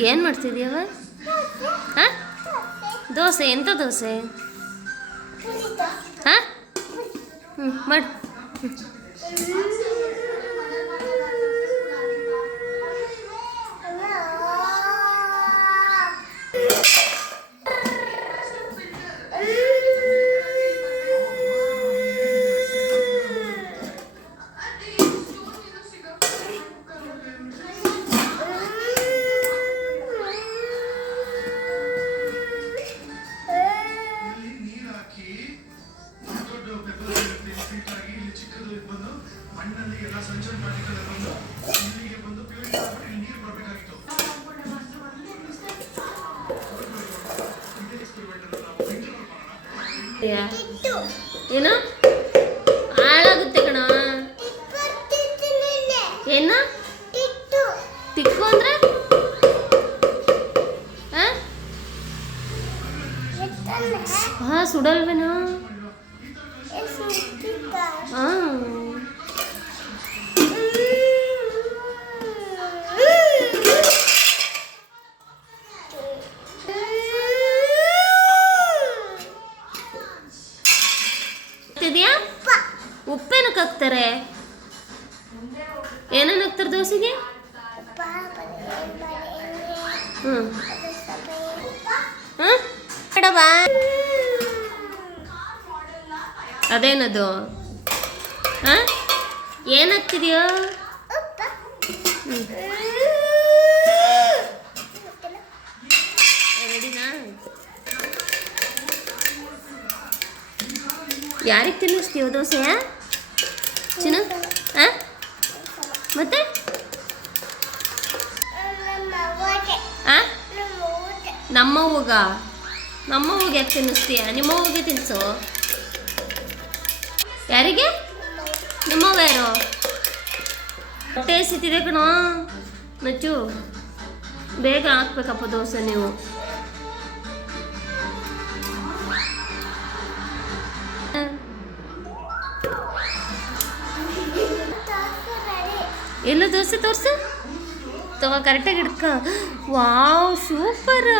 ಏನು ಮಾಡ್ತಿದ್ಯವ ಹಾಂ? ದೋಸೆ ಎಂಥ ದೋಸೆ? ಹಾಂ? ಹ್ಞೂ ಮಾಡಿ. ಮಣ್ಣಲ್ಲಿ ಎಲ್ಲ ಸಣ್ಣ ಸಣ್ಣ ಪಾರ್ಟಿಕಲ್ ಬಂದು ಇಲ್ಲಿಗೆ ಬಂದು ಪ್ಯೂರಿಫೈ ಆಗ್ಬಿಟ್ಟು ಇಲ್ಲಿ ನೀರು ಬರಬೇಕಾಗಿತ್ತು ಇದೇ ಎಕ್ಸ್ಪೆರಿಮೆಂಟ್ ನಾವು ಇಂಟರ್ವಲ್ ಮಾಡೋಣ ಏನು ಹಾಳಾಗುತ್ತೆ ಕಣ ಏನ ತಿಕ್ಕು ಅಂದ್ರೆ ಹಾಂ ಹಾಂ ಸುಡಲ್ವೇನೋ ಹಾಂ ಇದೆಯಾ ಉಪ್ಪೇನಕ್ಕೆ ಹಾಕ್ತಾರೆ ಏನೇನು ಹಾಕ್ತಾರೆ ದೋಸೆಗೆ? ಹ್ಞೂ ಹಾಂ ಬೇಡವಾ ಅದೇನದು? ಹಾಂ? ಏನು ಹಾಕ್ತಿದ್ಯೋ? ರೆಡಿನಾ? ಯಾರಿಗೆ ತಿನ್ನಿಸ್ತೀವ ದೋಸೆ ಚಿನ್ನ ಹಾಂ ಮತ್ತೆ? ಹಾಂ ನಮ್ಮ ನಮ್ಮವ್ವಗೆ ಯಾಕೆ ತಿನ್ನಿಸ್ತೀಯ? ನಿಮ್ಮವ್ವಗೆ ತಿನ್ಸು. ಯಾರಿಗೆ? ನಿಮ್ಮವ್ವ ಯಾರು? ಹೊಟ್ಟೆ ಸಿತಿದೆ ಕಣೋ. ನಚ್ಚು ಬೇಗ ಹಾಕ್ಬೇಕಪ್ಪ ದೋಸೆ ನೀವು. ಎಲ್ಲ ದೋಸೆ ತೋರ್ಸು? ತಗೋ ಕರೆಕ್ಟಾಗಿ ಹಿಡ್ಕ. ವಾವ್ ಸೂಪರ್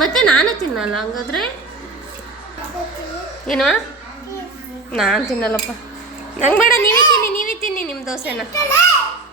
ಮತ್ತೆ ನಾನು ತಿನ್ನಲ್ಲ, ಹಂಗಾದ್ರೆ? ಏನು ನಾನು ತಿನ್ನಲ್ಲಪ್ಪ. ನಂಗೆ ಬೇಡ, ನೀವೇ ತಿನ್ನಿ ನೀವೇ ತಿನ್ನಿ ನಿಮ್ಮ ದೋಸೆನ.